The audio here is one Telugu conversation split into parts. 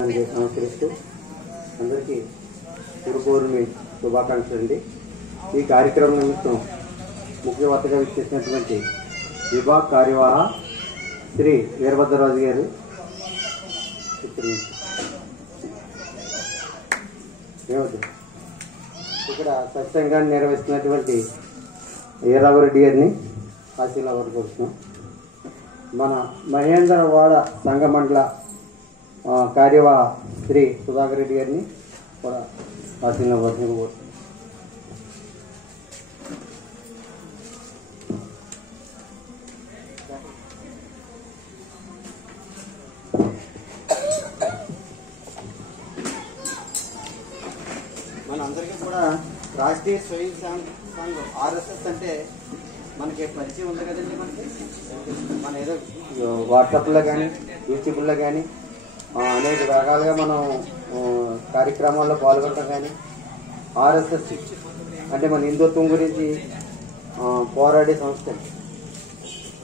నమస్కరిస్తూ అందరికీ గురు పౌర్ణమి శుభాకాంక్షలు అండి. ఈ కార్యక్రమం నిమిత్తం ముఖ్య వక్తగా విచ్చేసినటువంటి విభాగ కార్యవాహ శ్రీ వీరభద్రరాజు గారు ఇక్కడ సత్సంగాన్ని నిర్వహిస్తున్నటువంటి ఈరావరెడ్డి గారిని ఆశీర్వాదం కోరుతున్నాం. మన మహేంద్రవాడ సంఘ మండల కార్యవాహ శ్రీ సుధాకర్ రెడ్డి గారిని కూడా ఆశీర్వాదం కోరుతున్నాం. మనందరికీ కూడా రాష్ట్రీయ స్వయం సంఘ్ ఆర్ఎస్ఎస్ అంటే మనకి పరిచయం ఉంది కదండి. మన ఏదో వాట్సాప్లో కానీ యూట్యూబ్లో కానీ అనేక రకాలుగా మనం కార్యక్రమాల్లో పాల్గొంటాం. కానీ ఆర్ఎస్ఎస్ అంటే మన హిందుత్వం గురించి పోరాడే సంస్థ.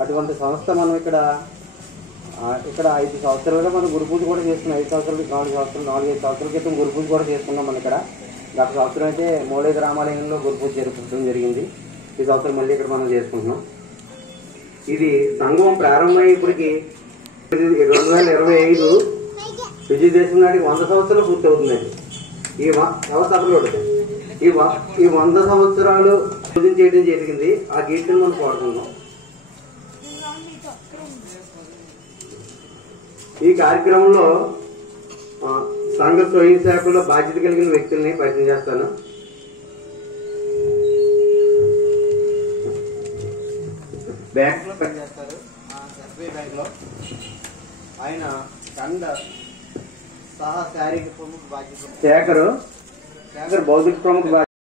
అటువంటి సంస్థ మనం ఇక్కడ 5 సంవత్సరాలుగా మనం గురు పూజ కూడా చేసుకున్నాం. 5 సంవత్సరాలు 4 సంవత్సరాల క్రితం గురు పూజ కూడా చేసుకున్నాం. మనం ఇక్కడ గత సంవత్సరం అయితే మౌళిక రామాలయంలో గురు పూజ జరుపుకోవడం జరిగింది. ఈ సంవత్సరం మళ్ళీ ఇక్కడ మనం చేసుకుంటున్నాం. ఇది సంఘం ప్రారంభమై ఇప్పటికి 2025 విజయదశమి నాటికి 100 సంవత్సరాలు పూర్తి అవుతుందండి. ఈ 100 సంవత్సరాలు పూజ చేయడం జరిగింది. ఆ గీతను మనం పాడుకుందాం. ఈ కార్యక్రమంలో సంఘ స్వయం సేవకుల్లో బాధ్యత కలిగిన వ్యక్తుల్ని పరిచయం చేస్తాను. బ్యాంక్ లో పనిచేస్తారు, ఎస్బీఐ బ్యాంక్ లో. ఆయన కండ సహా శారీరక ప్రముఖ బాధ్యత, శేఖర్ భౌతిక ప్రముఖ బాధ్యత.